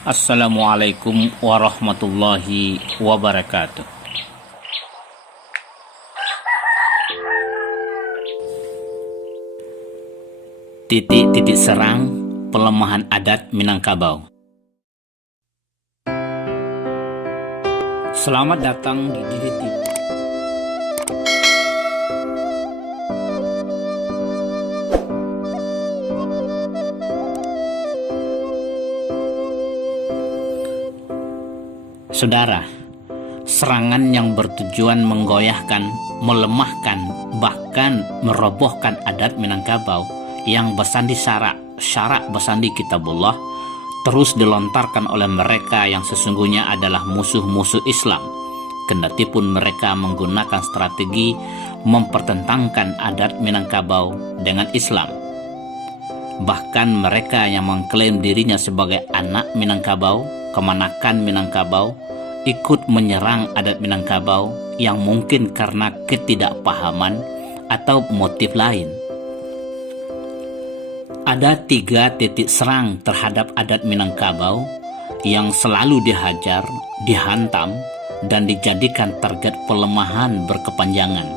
Assalamualaikum warahmatullahi wabarakatuh. Titik-titik serang pelemahan adat Minangkabau. Selamat datang di DDTV. Saudara, serangan yang bertujuan menggoyahkan, melemahkan, bahkan merobohkan adat Minangkabau yang bersandi syarak bersandi kitabullah terus dilontarkan oleh mereka yang sesungguhnya adalah musuh-musuh Islam. Kendatipun mereka menggunakan strategi mempertentangkan adat Minangkabau dengan Islam. Bahkan mereka yang mengklaim dirinya sebagai anak Minangkabau, kemanakan Minangkabau, ikut menyerang adat Minangkabau yang mungkin karena ketidakpahaman atau motif lain. Ada 3 titik serang terhadap adat Minangkabau yang selalu dihajar, dihantam, dan dijadikan target pelemahan berkepanjangan.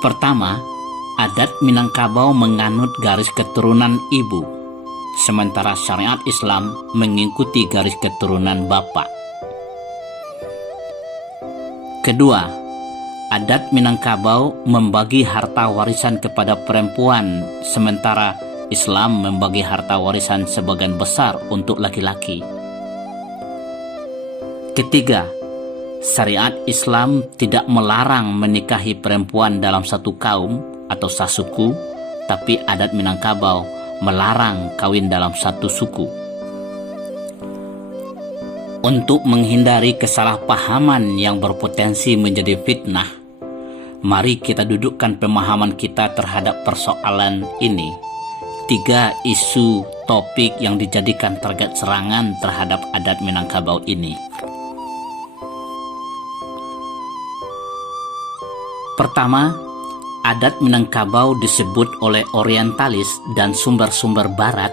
Pertama, adat Minangkabau menganut garis keturunan ibu, sementara syariat Islam mengikuti garis keturunan bapak. Kedua, adat Minangkabau membagi harta warisan kepada perempuan, sementara Islam membagi harta warisan sebagian besar untuk laki-laki. Ketiga, syariat Islam tidak melarang menikahi perempuan dalam satu kaum atau sasuku, tapi adat Minangkabau melarang kawin dalam satu suku. Untuk menghindari kesalahpahaman yang berpotensi menjadi fitnah, mari kita dudukkan pemahaman kita terhadap persoalan ini. 3 isu topik yang dijadikan target serangan terhadap adat Minangkabau ini. Pertama, adat Minangkabau disebut oleh orientalis dan sumber-sumber barat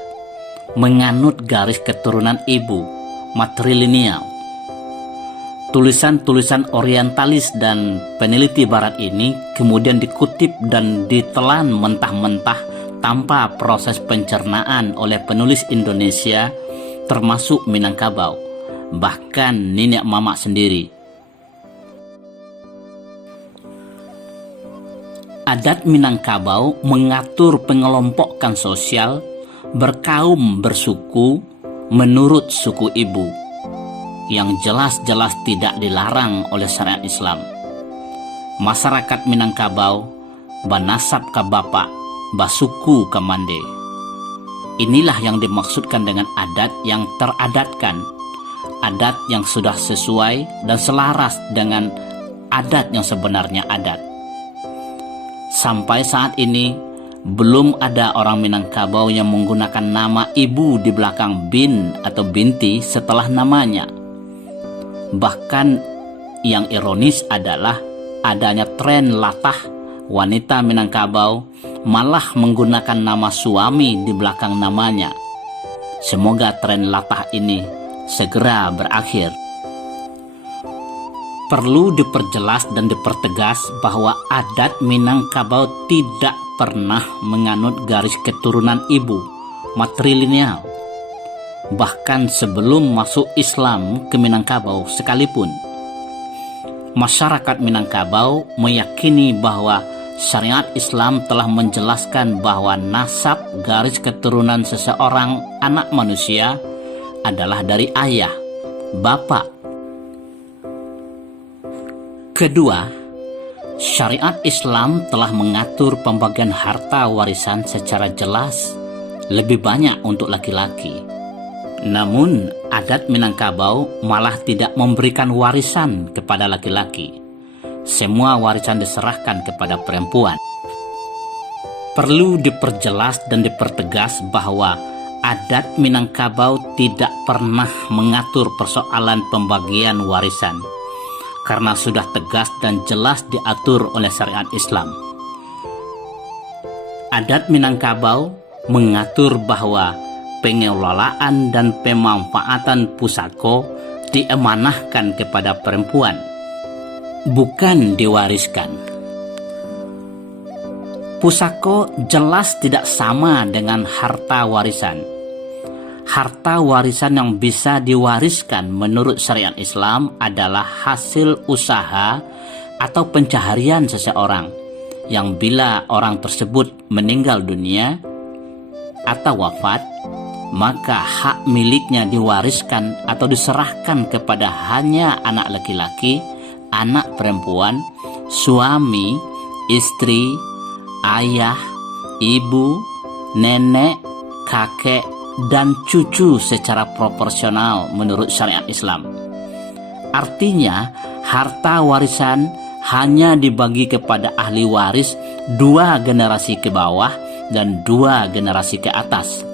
menganut garis keturunan ibu, matrilineal. Tulisan-tulisan orientalis dan peneliti barat ini kemudian dikutip dan ditelan mentah-mentah tanpa proses pencernaan oleh penulis Indonesia termasuk Minangkabau, bahkan nenek mama sendiri. Adat Minangkabau mengatur pengelompokan sosial, berkaum, bersuku, menurut suku ibu, yang jelas-jelas tidak dilarang oleh syariat Islam. Masyarakat Minangkabau banasab ka bapak, basuku ka mande. Inilah yang dimaksudkan dengan adat yang teradatkan, adat yang sudah sesuai dan selaras dengan adat yang sebenarnya adat. Sampai saat ini, belum ada orang Minangkabau yang menggunakan nama ibu di belakang bin atau binti setelah namanya. Bahkan yang ironis adalah adanya tren latah wanita Minangkabau malah menggunakan nama suami di belakang namanya. Semoga tren latah ini segera berakhir. Perlu diperjelas dan dipertegas bahwa adat Minangkabau tidak pernah menganut garis keturunan ibu, matrilineal. Bahkan sebelum masuk Islam ke Minangkabau sekalipun, masyarakat Minangkabau meyakini bahwa syariat Islam telah menjelaskan bahwa nasab garis keturunan seseorang anak manusia adalah dari ayah, bapak. Kedua, syariat Islam telah mengatur pembagian harta warisan secara jelas, lebih banyak untuk laki-laki. Namun, adat Minangkabau malah tidak memberikan warisan kepada laki-laki. Semua warisan diserahkan kepada perempuan. Perlu diperjelas dan dipertegas bahwa adat Minangkabau tidak pernah mengatur persoalan pembagian warisan, karena sudah tegas dan jelas diatur oleh syariat Islam. Adat Minangkabau mengatur bahwa pengelolaan dan pemanfaatan pusako diamanahkan kepada perempuan, bukan diwariskan. Pusako jelas tidak sama dengan harta warisan. Harta warisan yang bisa diwariskan menurut syariat Islam adalah hasil usaha atau pencaharian seseorang yang bila orang tersebut meninggal dunia atau wafat, maka hak miliknya diwariskan atau diserahkan kepada hanya anak laki-laki, anak perempuan, suami, istri, ayah, ibu, nenek, kakek, dan cucu secara proporsional menurut syariat Islam. Artinya, harta warisan hanya dibagi kepada ahli waris 2 generasi ke bawah dan 2 generasi ke atas.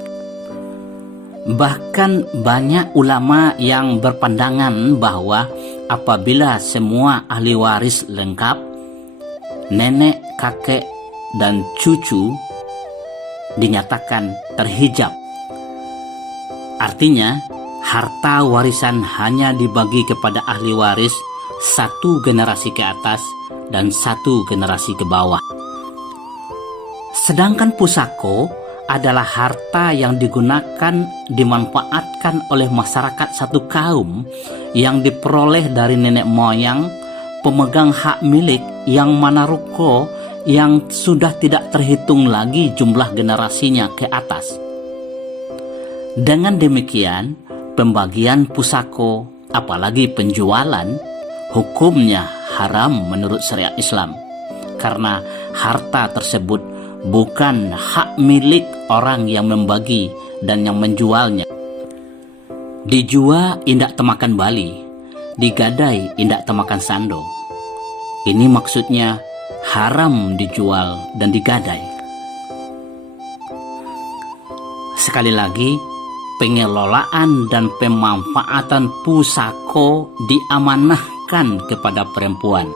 Bahkan banyak ulama yang berpandangan bahwa apabila semua ahli waris lengkap, nenek, kakek, dan cucu dinyatakan terhijab. Artinya, harta warisan hanya dibagi kepada ahli waris 1 generasi ke atas dan 1 generasi ke bawah. Sedangkan pusako adalah harta yang digunakan, dimanfaatkan oleh masyarakat satu kaum yang diperoleh dari nenek moyang, pemegang hak milik yang mana ruko yang sudah tidak terhitung lagi jumlah generasinya ke atas. Dengan demikian, pembagian pusako, apalagi penjualan, hukumnya haram menurut syariat Islam, karena harta tersebut bukan hak milik orang yang membagi dan yang menjualnya. Dijual indak temakan bali, digadai indak temakan sando. Ini maksudnya haram dijual dan digadai. Sekali lagi, pengelolaan dan pemanfaatan pusako diamanahkan kepada perempuan.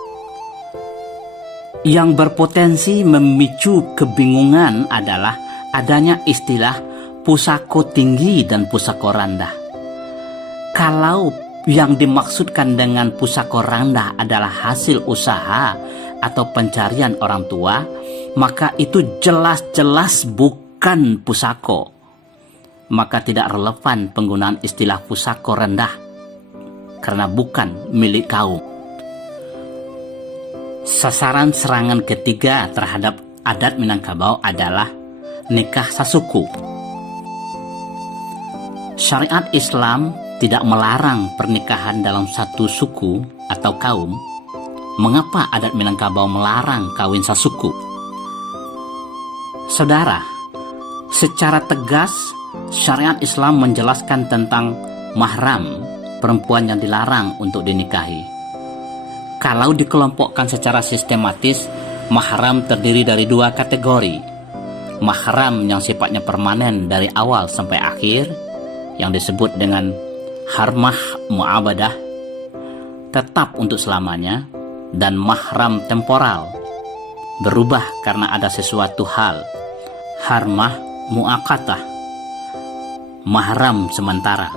Yang berpotensi memicu kebingungan adalah adanya istilah pusako tinggi dan pusako rendah. Kalau yang dimaksudkan dengan pusako rendah adalah hasil usaha atau pencarian orang tua, maka itu jelas-jelas bukan pusako. Maka tidak relevan penggunaan istilah pusako rendah karena bukan milik kaum. Sasaran serangan ketiga terhadap adat Minangkabau adalah nikah sasuku. Syariat Islam tidak melarang pernikahan dalam satu suku atau kaum. Mengapa adat Minangkabau melarang kawin sasuku? Saudara, secara tegas syariat Islam menjelaskan tentang mahram, perempuan yang dilarang untuk dinikahi. Kalau dikelompokkan secara sistematis, mahram terdiri dari 2 kategori. Mahram yang sifatnya permanen dari awal sampai akhir, yang disebut dengan harmah mu'abadah, tetap untuk selamanya, dan mahram temporal, berubah karena ada sesuatu hal, harmah mu'akatah, mahram sementara.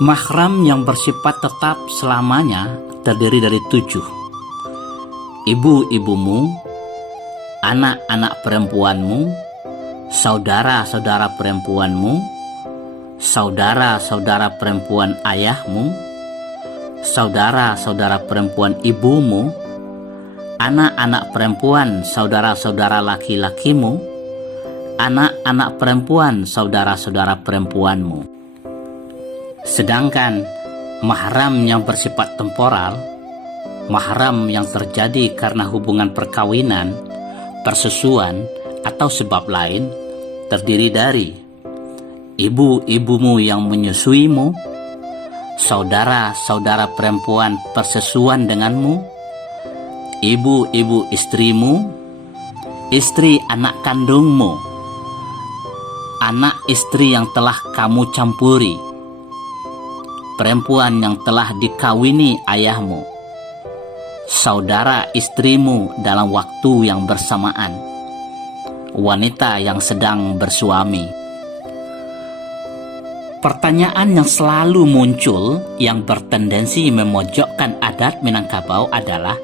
Mahram yang bersifat tetap selamanya terdiri dari 7. Ibu-ibumu, anak-anak perempuanmu, saudara-saudara perempuanmu, saudara-saudara perempuan ayahmu, saudara-saudara perempuan ibumu, anak-anak perempuan saudara-saudara laki-lakimu, anak-anak perempuan saudara-saudara perempuanmu. Sedangkan mahram yang bersifat temporal, mahram yang terjadi karena hubungan perkawinan, persusuan, atau sebab lain, terdiri dari ibu-ibumu yang menyusuimu, saudara-saudara perempuan persesuan denganmu, ibu-ibu istrimu, istri anak kandungmu, anak istri yang telah kamu campuri, perempuan yang telah dikawini ayahmu, saudara istrimu dalam waktu yang bersamaan, wanita yang sedang bersuami. Pertanyaan yang selalu muncul yang bertendensi memojokkan adat Minangkabau adalah,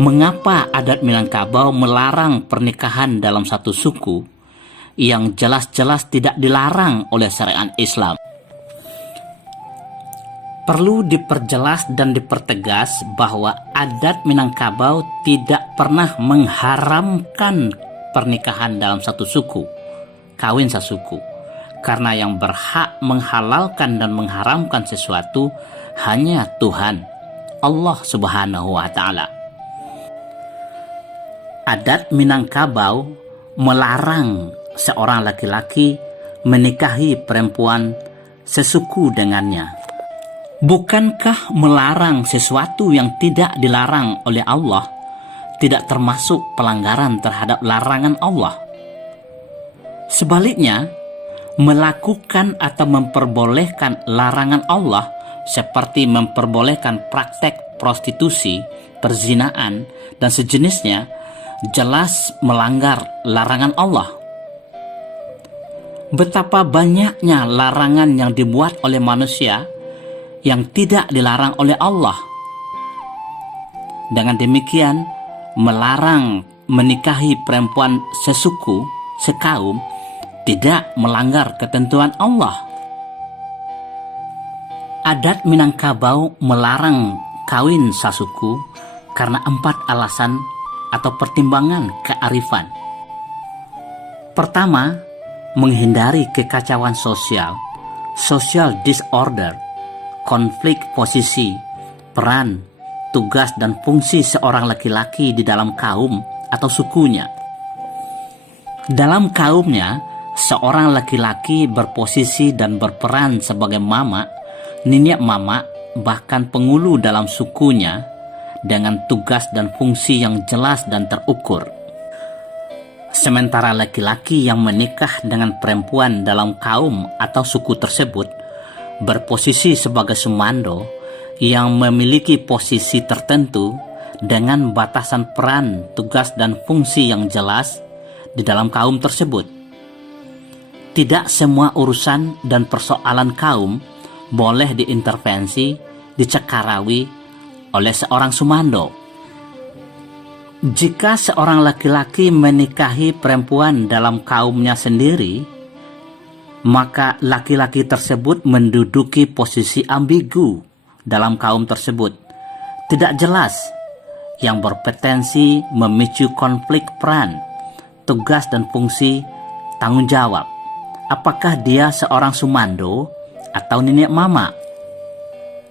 mengapa adat Minangkabau melarang pernikahan dalam satu suku yang jelas-jelas tidak dilarang oleh syariat Islam? Perlu diperjelas dan dipertegas bahwa adat Minangkabau tidak pernah mengharamkan pernikahan dalam satu suku, kawin sasuku, karena yang berhak menghalalkan dan mengharamkan sesuatu hanya Tuhan, Allah Subhanahu wa Ta'ala. Adat Minangkabau melarang seorang laki-laki menikahi perempuan sesuku dengannya. Bukankah melarang sesuatu yang tidak dilarang oleh Allah tidak termasuk pelanggaran terhadap larangan Allah? Sebaliknya, melakukan atau memperbolehkan larangan Allah seperti memperbolehkan praktek prostitusi, perzinaan, dan sejenisnya jelas melanggar larangan Allah. Betapa banyaknya larangan yang dibuat oleh manusia yang tidak dilarang oleh Allah. Dengan demikian, melarang menikahi perempuan sesuku, sekaum, tidak melanggar ketentuan Allah. Adat Minangkabau melarang kawin sasuku karena 4 alasan atau pertimbangan kearifan. Pertama, menghindari kekacauan sosial, social disorder, konflik posisi, peran, tugas, dan fungsi seorang laki-laki di dalam kaum atau sukunya. Dalam kaumnya, seorang laki-laki berposisi dan berperan sebagai mama, nenek mama, bahkan pengulu dalam sukunya dengan tugas dan fungsi yang jelas dan terukur. Sementara laki-laki yang menikah dengan perempuan dalam kaum atau suku tersebut berposisi sebagai sumando yang memiliki posisi tertentu dengan batasan peran, tugas, dan fungsi yang jelas di dalam kaum tersebut. Tidak semua urusan dan persoalan kaum boleh diintervensi, dicekarawi oleh seorang sumando. Jika seorang laki-laki menikahi perempuan dalam kaumnya sendiri, maka laki-laki tersebut menduduki posisi ambigu dalam kaum tersebut, tidak jelas, yang berpotensi memicu konflik peran, tugas dan fungsi tanggung jawab. Apakah dia seorang sumando atau nenek mama?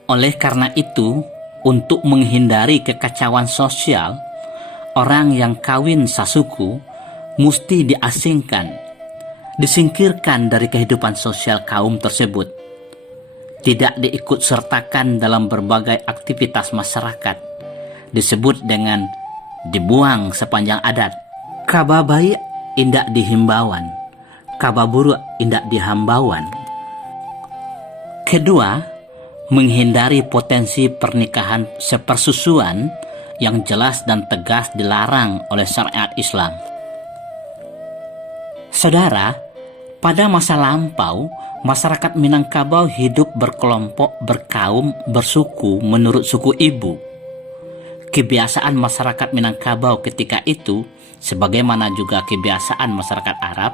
Oleh karena itu, untuk menghindari kekacauan sosial, orang yang kawin sasuku mesti diasingkan, disingkirkan dari kehidupan sosial kaum tersebut, tidak diikut sertakan dalam berbagai aktivitas masyarakat, disebut dengan dibuang sepanjang adat. Kaba baik indak dihimbauan, kaba buruk indak dihambauan. Kedua, menghindari potensi pernikahan sepersusuan yang jelas dan tegas dilarang oleh syariat Islam. Saudara, pada masa lampau, masyarakat Minangkabau hidup berkelompok, berkaum, bersuku menurut suku ibu. Kebiasaan masyarakat Minangkabau ketika itu, sebagaimana juga kebiasaan masyarakat Arab,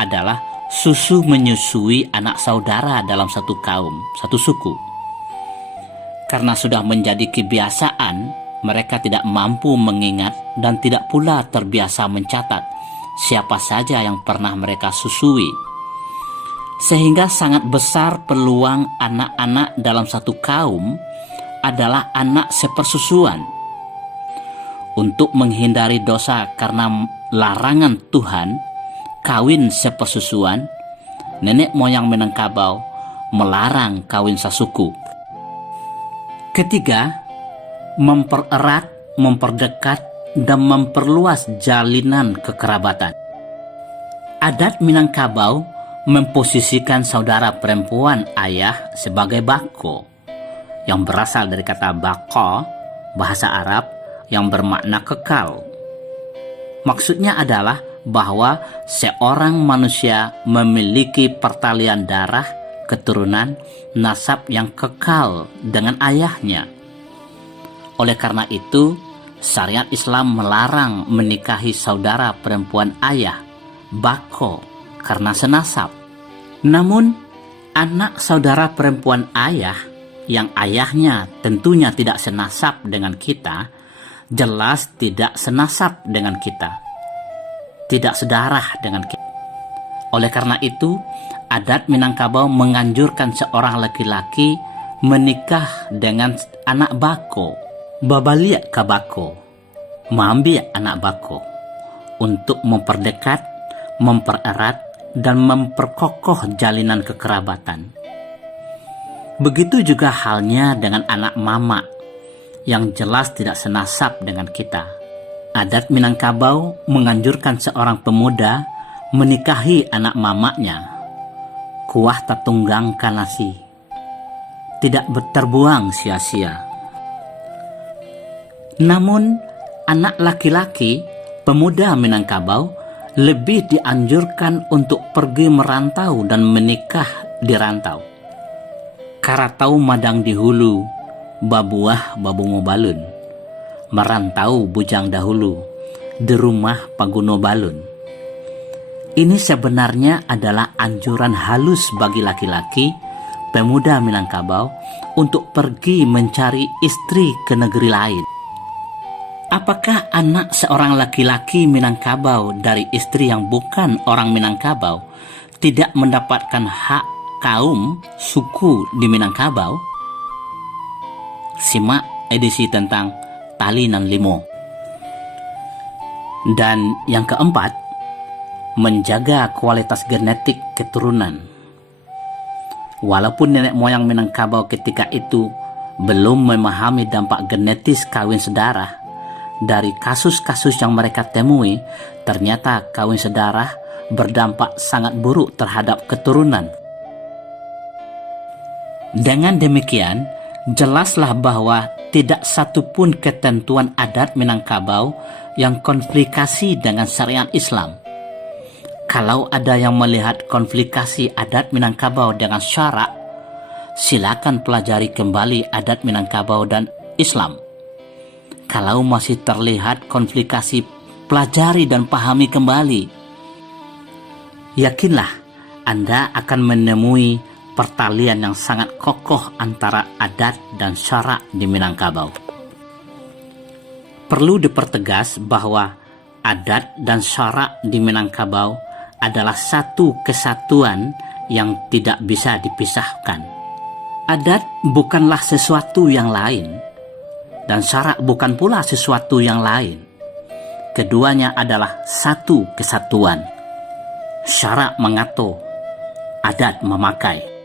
adalah susu menyusui anak saudara dalam satu kaum, satu suku. Karena sudah menjadi kebiasaan, mereka tidak mampu mengingat dan tidak pula terbiasa mencatat siapa saja yang pernah mereka susui. Sehingga sangat besar peluang anak-anak dalam satu kaum adalah anak sepersusuan. Untuk menghindari dosa karena larangan Tuhan, kawin sepersusuan, nenek moyang Minangkabau melarang kawin sasuku. Ketiga, mempererat, memperdekat, dan memperluas jalinan kekerabatan. Adat Minangkabau memposisikan saudara perempuan ayah sebagai bako, yang berasal dari kata bako, bahasa Arab yang bermakna kekal. Maksudnya adalah bahwa seorang manusia memiliki pertalian darah, keturunan, nasab yang kekal dengan ayahnya. Oleh karena itu, syariat Islam melarang menikahi saudara perempuan ayah, bako, karena senasab. Namun, anak saudara perempuan ayah yang ayahnya tentunya tidak senasab dengan kita, jelas tidak senasab dengan kita, tidak sedarah dengan kita. Oleh karena itu, adat Minangkabau menganjurkan seorang laki-laki menikah dengan anak bako, babaliak ka bako, maambiak anak bako, untuk memperdekat, mempererat, dan memperkokoh jalinan kekerabatan. Begitu juga halnya dengan anak mama yang jelas tidak senasab dengan kita. Adat Minangkabau menganjurkan seorang pemuda menikahi anak mamanya. Kuah tatunggang kanasi, tidak terbuang sia-sia. Namun, anak laki-laki, pemuda Minangkabau, lebih dianjurkan untuk pergi merantau dan menikah di rantau. Karatau madang di hulu, babuah babungo balun. Merantau bujang dahulu, di rumah paguno balun. Ini sebenarnya adalah anjuran halus bagi laki-laki, pemuda Minangkabau, untuk pergi mencari istri ke negeri lain. Apakah anak seorang laki-laki Minangkabau dari istri yang bukan orang Minangkabau tidak mendapatkan hak kaum suku di Minangkabau? Simak edisi tentang Talinan Limo. Dan yang keempat, menjaga kualitas genetik keturunan. Walaupun nenek moyang Minangkabau ketika itu belum memahami dampak genetis kawin sedarah, dari kasus-kasus yang mereka temui, ternyata kawin sedarah berdampak sangat buruk terhadap keturunan. Dengan demikian, jelaslah bahwa tidak satupun ketentuan adat Minangkabau yang konflikasi dengan syariat Islam. Kalau ada yang melihat konflikasi adat Minangkabau dengan syarak, silakan pelajari kembali adat Minangkabau dan Islam. Kalau masih terlihat konflikasi, pelajari dan pahami kembali. Yakinlah, Anda akan menemui pertalian yang sangat kokoh antara adat dan syarak di Minangkabau. Perlu dipertegas bahwa adat dan syarak di Minangkabau adalah satu kesatuan yang tidak bisa dipisahkan. Adat bukanlah sesuatu yang lain, dan syarak bukan pula sesuatu yang lain. Keduanya adalah satu kesatuan. Syarak mengatur, adat memakai.